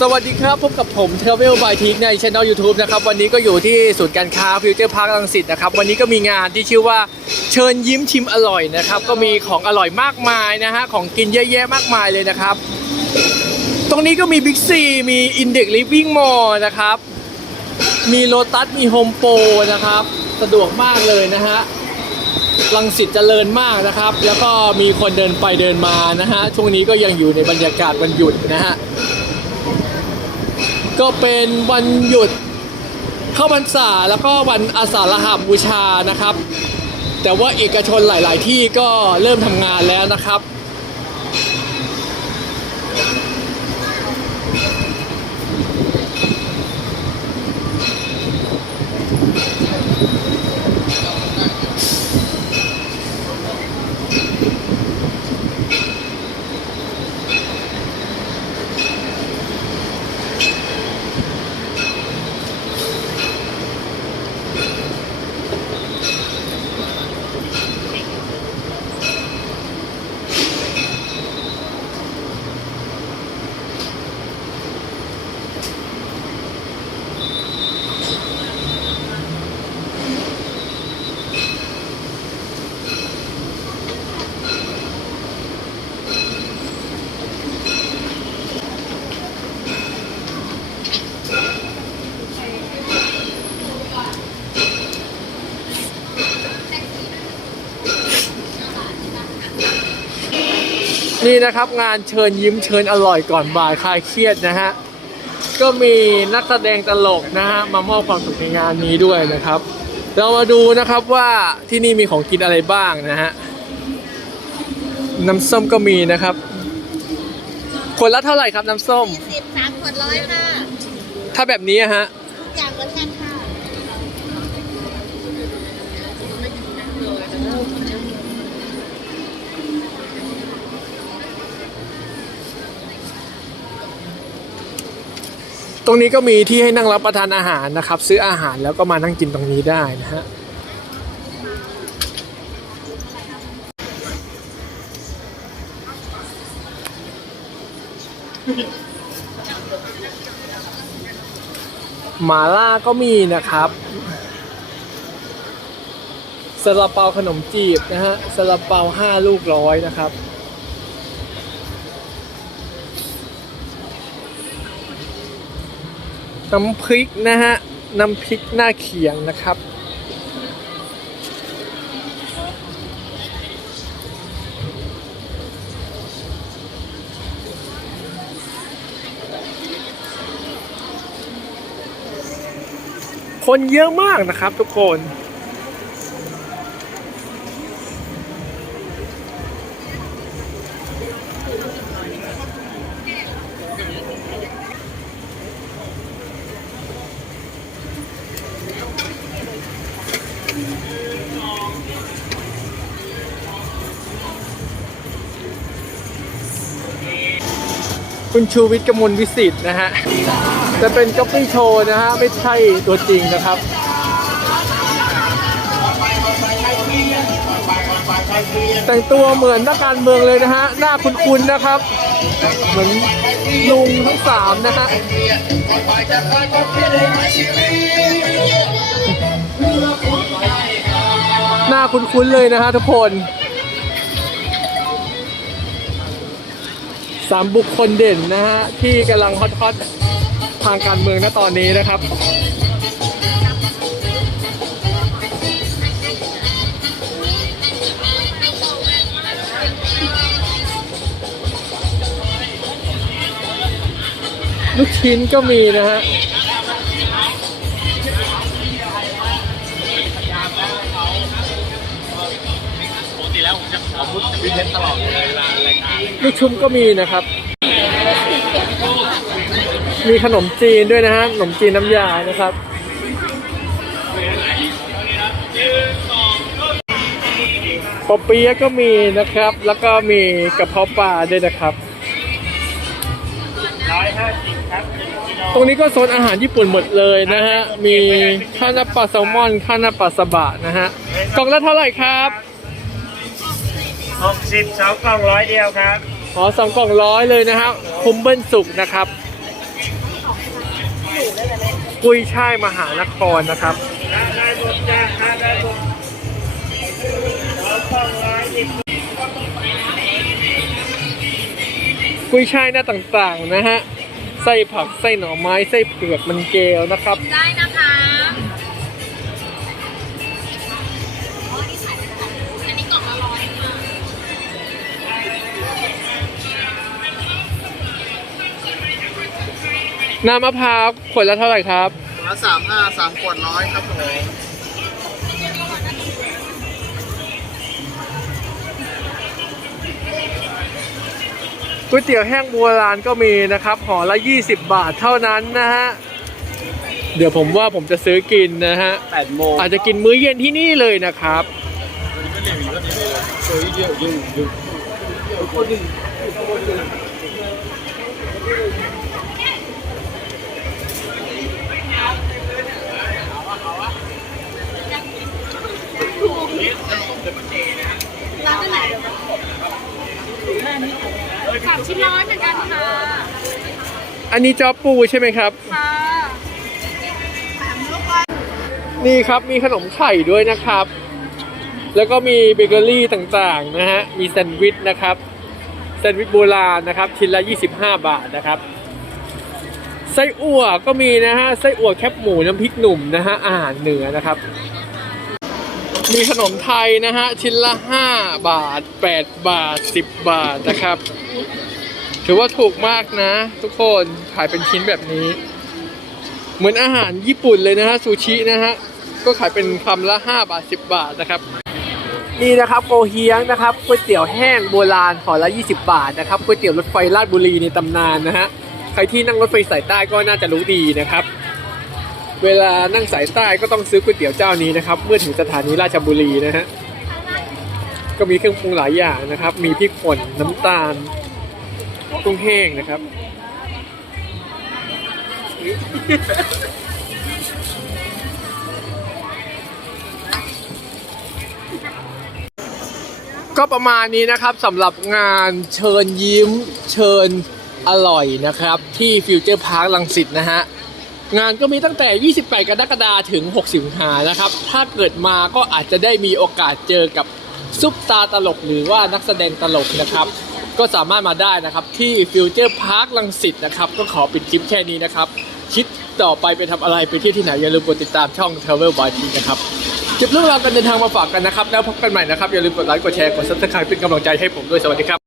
สวัสดีครับ พบกับผม Travel by t i k ในช่ anel YouTube นะครับ วันนี้ก็อยู่ที่ศูนย์การค้าฟิวเจอร์พาร์คลังสิตนะครับ วันนี้ก็มีงานที่ชื่อว่าเชิญยิ้มชิมอร่อยนะครับ ก็มีของอร่อยมากมายนะฮะ ของกินเยอะแยะมากมายเลยนะครับ ตรงนี้ก็มีบิ๊กซีมีอินเด็กลิฟวิ่งมอลนะครับ มีโลตัสมีโฮมโปรนะครับ สะดวกมากเลยนะฮะลังสิตเจริญมากนะครับ แล้วก็มีคนเดินไปเดินมานะฮะ ช่วงนี้ก็ยังอยู่ในบรรยากาศวันหยุดนะฮะ ก็เป็นวันหยุดเข้าพรรษาแล้วก็วันอาสาฬหบูชานะครับ แต่ว่าเอกชนหลาย ๆ ที่ก็เริ่มทำงานแล้วนะครับ นี่นะครับงานเชิญยิ้มเชิญอร่อยก่อนบ่ายคลายเครียดนะฮะ ก็มีนักแสดงตลกนะฮะมามอบความสุขในงานนี้ด้วยนะครับ เรามาดูนะครับว่าที่นี่มีของกินอะไรบ้างนะฮะน้ำส้มก็มีนะครับคนละเท่าไหร่ครับน้ำส้ม สิบสามขวดร้อยค่ะถ้าแบบนี้อะฮะ ทุกอย่างเหมือนกัน ตรงนี้ก็มีที่ให้นั่งรับประทานอาหารนะครับ ซื้ออาหารแล้วก็มานั่งกินตรงนี้ได้นะฮะหมาล่าก็มีนะครับซาลาเปาขนมจีบนะฮะซาลาเปาห้าลูกร้อยนะครับ น้ำพริกนะฮะ น้ำพริกหน้าเขียงนะครับ คนเยอะมากนะครับทุกคน คุณชูวิทย์กมลวิสิทธ์นะฮะจะเป็นก๊อปปี้โชว์นะฮะ ไม่ใช่ตัวจริงนะครับแต่งตัวเหมือนนักการเมืองเลยนะฮะ หน้าคุ้นๆนะครับ เหมือนลุงทั้งสามนะฮะหน้าคุ้นๆเลยนะฮะทุกคน สามบุคคลเด่นนะฮะที่กำลังฮอตๆทางการเมืองณตอนนี้นะครับ ลูกชิ้นก็มีนะฮะปกติแล้วผมจะขอพูดวิเทสตลอดเลย ลูกชุบก็มีนะครับ มีขนมจีนด้วยนะฮะขนมจีนน้ำยานะครับปอเปี๊ยะก็มีนะครับ แล้วก็มีกระเพาะปลาด้วยนะครับร้อยห้าสิบครับตรงนี้ก็โซนอาหารญี่ปุ่นหมดเลยนะฮะ มีข้าวหน้าปลาแซลมอนข้าวหน้าปลาสบะนะฮะ กล่องละเท่าไหร่ครับ หกสิบสองกล่องร้อยเดียวครับขอสองกล่องร้อยเลยนะฮะคุ้มเบิ้ลสุกนะครับคกุ้ยช่ายมหานครนะครับกุ้ยช่ายหน้าต่างๆนะฮะ ไส้ผักไส้หน่อไม้ไส้เผือกมันเกลนะครับ ได้นะ น้ำมะพร้าวขวดละเท่าไหร่ครับละสามห้าสามขวดร้อยครับผมก๋วยเตี๋ยวแห้งโบราณก็มีนะครับห่อละ 20 บาทเท่านั้นนะฮะ เดี๋ยวผมว่าผมจะซื้อกินนะฮะแปดโมงอาจจะกินมื้อเย็นที่นี่เลยนะครับร้ สามชิ้นร้อยเหมือนกันค่ะอันนี้จอปูใช่ไหมครับ ค่ะนี่ครับมีขนมไข่ด้วยนะครับ แล้วก็มีเบเกอรี่ต่างๆนะฮะ มีแซนด์วิชนะครับ แซนด์วิชโบราณนะครับ ชิ้นละ 25 บาทนะครับ ไส้อั่วก็มีนะฮะ ไส้อั่วแคบหมูน้ำพริกหนุ่มนะฮะ อาหารเหนือนะครับ มีขนมไทยนะฮะ ชิ้นละ 5 บาท 8 บาท 10 บาทนะครับ ถือว่าถูกมากนะ ทุกคนขายเป็นชิ้นแบบนี้ เหมือนอาหารญี่ปุ่นเลยนะฮะซูชินะฮะก็ขายเป็นคำละ 5 บาท 10 บาทนะครับนี่นะครับโกเฮียงนะครับก๋วยเตี๋ยวแห้งโบราณห่อละ 20 บาทนะครับก๋วยเตี๋ยวรถไฟลาดบุรีในตำนานนะฮะใครที่นั่งรถไฟสายใต้ก็น่าจะรู้ดีนะครับ เวลานั่งสายใต้ก็ต้องซื้อก๋วยเตี๋ยวเจ้านี้นะครับเมื่อถึงสถานีราชบุรีนะฮะก็มีเครื่องปรุงหลายอย่างนะครับ มีพริกป่นน้ำตาล กุ้งแห้งนะครับก็ประมาณนี้นะครับสำหรับงานเชิญยิ้มเชิญอร่อยนะครับ ที่ฟิวเจอร์พาร์คลังสิตนะฮะ งานก็มีตั้งแต่ 28 กรกฎาคมถึง 6 สิงหานะครับ ถ้าเกิดมาก็อาจจะได้มีโอกาสเจอกับซุปตาตลกหรือว่านักแสดงตลกนะครับ ก็สามารถมาได้นะครับ ที่ฟิวเจอร์พาร์คลังสิตนะครับ ก็ขอปิดคลิปแค่นี้นะครับ คิดต่อไปไปทำอะไรไปที่ที่ไหน อย่าลืมกดติดตามช่อง Travel by T นะครับเก็บเรื่องราวการเดินทางมาฝากกันนะครับ แล้วพบกันใหม่นะครับ อย่าลืมกดไลค์กดแชร์กด subscribe เป็นกำลังใจให้ผมด้วยสวัสดีครับ